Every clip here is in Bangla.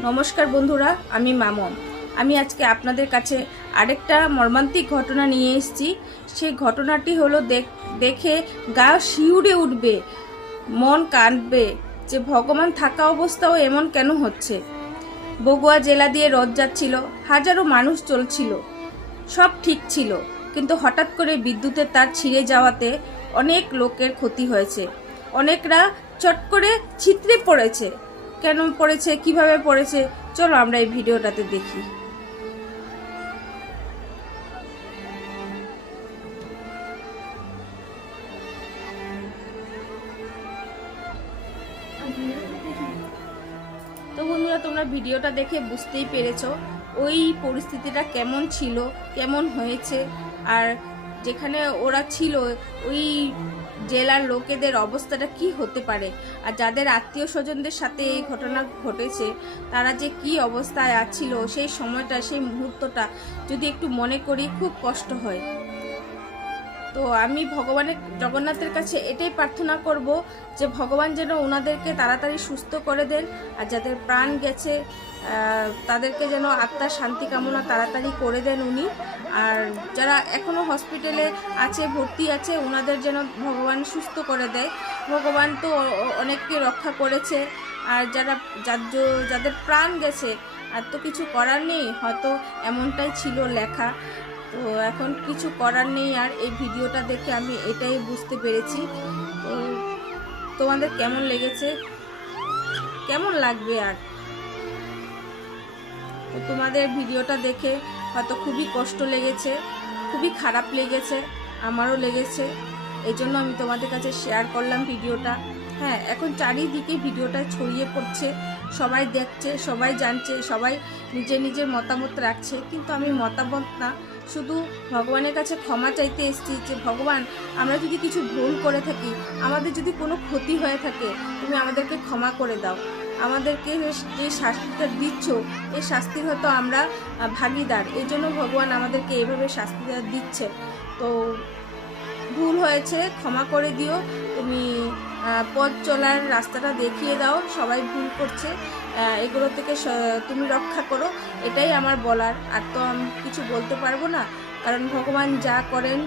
নমস্কার বন্ধুরা, আমি মামন। আমি আজকে আপনাদের কাছে আরেকটা মর্মান্তিক ঘটনা নিয়ে এসেছি। সেই ঘটনাটি হলো দেখে গা শিউরে উঠবে, মন কাঁদবে যে ভগবান থাকা অবস্থাও এমন কেন হচ্ছে। বগুড়া জেলা দিয়ে রথ যাচ্ছিল, হাজারো মানুষ চলছিল, সব ঠিক ছিল, কিন্তু হঠাৎ করে বিদ্যুতের তার ছিঁড়ে যাওয়াতে অনেক লোকের ক্ষতি হয়েছে। অনেকরা চট করে ছিতরে পড়েছে। কেন পড়েছে, কিভাবে পড়েছে, চলো আমরা এই ভিডিওটাতে দেখি। তো বন্ধুরা, তোমরা ভিডিওটা দেখে বুঝতেই পেরেছো ওই পরিস্থিতিটা কেমন ছিল, কেমন হয়েছে, আর যেখানে ওরা ছিল ওই জেলার লোকেদের অবস্থাটা কি হতে পারে, আর যাদের আত্মীয় স্বজনদের সাথে এই ঘটনা ঘটেছে তারা যে কি অবস্থায় আছিল, সেই সময়টা, সেই মুহূর্তটা যদি একটু মনে করি খুব কষ্ট হয়। তো আমি জগন্নাথের কাছে এটাই প্রার্থনা করব যে ভগবান যেন ওনাদেরকে তাড়াতাড়ি সুস্থ করে দেন, আর যাদের প্রাণ গেছে তাদেরকে যেন আত্মার শান্তি কামনা তাড়াতাড়ি করে দেন উনি। আর যারা এখনও হসপিটালে আছে, ভর্তি আছে, ওনাদের যেন ভগবান সুস্থ করে দেয়। ভগবান তো অনেককে রক্ষা করেছে, আর যাদের প্রাণ গেছে আর তো কিছু করার নেই, হয়তো এমনটাই ছিল লেখা। তো এখন কিছু করার নেই। আর এই ভিডিওটা দেখে আমি এটাই বুঝতে পেরেছি। তো তোমাদের কেমন লেগেছে, কেমন লাগবে, আর তো তোমাদের ভিডিওটা দেখে হয়তো খুবই কষ্ট লেগেছে, খুবই খারাপ লেগেছে, আমারও লেগেছে। এই জন্য আমি তোমাদের কাছে শেয়ার করলাম ভিডিওটা। হ্যাঁ, এখন চারিদিকে ভিডিওটা ছড়িয়ে পড়ছে, সবাই দেখছে, সবাই জানছে, সবাই নিজের নিজের মতামত রাখছে, কিন্তু আমি মতামত না, শুধু ভগবানের কাছে ক্ষমা চাইতে এসেছি যে ভগবান, আমরা যদি কিছু ভুল করে থাকি, আমাদের যদি কোনো ক্ষতি হয়ে থাকে, তুমি আমাদেরকে ক্ষমা করে দাও। আমাদেরকে যে শাস্তিটা দিচ্ছ, এই শাস্তির হয়তো আমরা ভাগিদার, এই জন্য ভগবান আমাদেরকে এভাবে শাস্তিটা দিচ্ছে। তো ভুল হয়েছে, ক্ষমা করে দিও, তুমি পথ চলার রাস্তাটা দেখিয়ে দাও, সবাই ভুল করছে, এগুলো থেকে তুমি রক্ষা করো, এটাই আমার বলার। আর তো আমি কিছু বলতে পারবো না, কারণ ভগবান যা করেন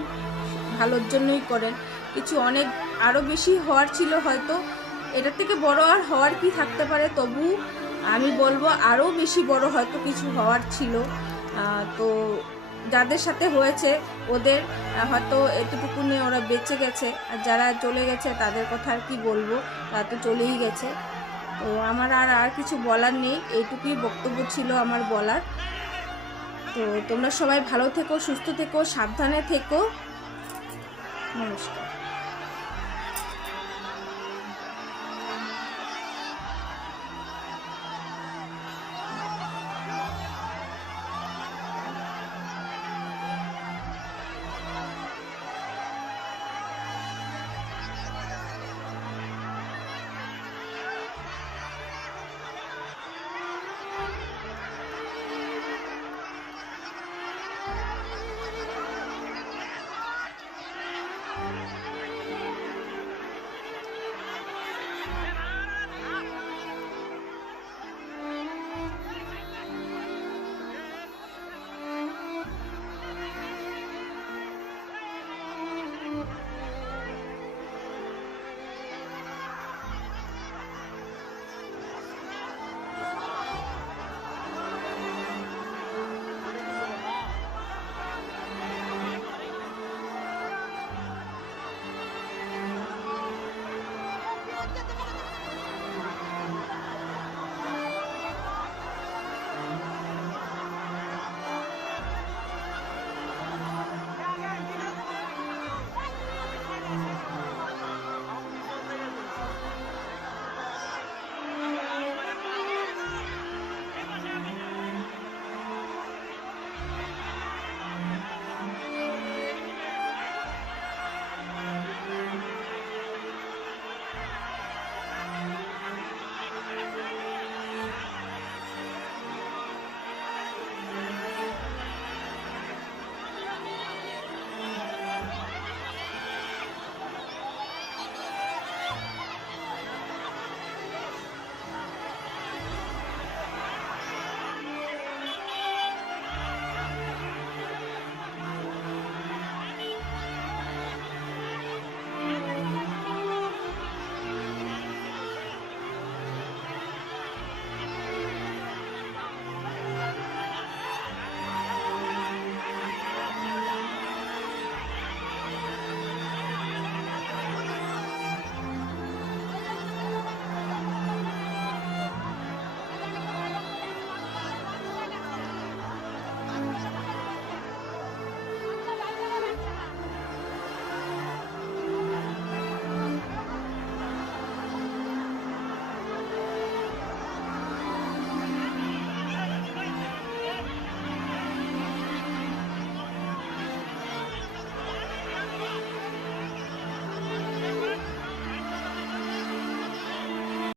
ভালোর জন্যই করেন। কিছু অনেক আরও বেশি হওয়ার ছিল হয়তো, এটার থেকে বড় আর হওয়ার কি থাকতে পারে, তবু আমি বলবো আরও বেশি বড় হয়তো কিছু হওয়ার ছিল। তো যাদের সাথে হয়েছে ওদের হয়তো এতটুকু নিয়ে ওরা বেঁচে গেছে, আর যারা চলে গেছে তাদের কথা আর কি বলবো, তারা তো চলেই গেছে। তো আমার আর কিছু বলার নেই, এইটুকুই বক্তব্য ছিল আমার বলার। তো তোমরা সবাই ভালো থেকো, সুস্থ থেকো, সাবধানে থেকো। নমস্কার।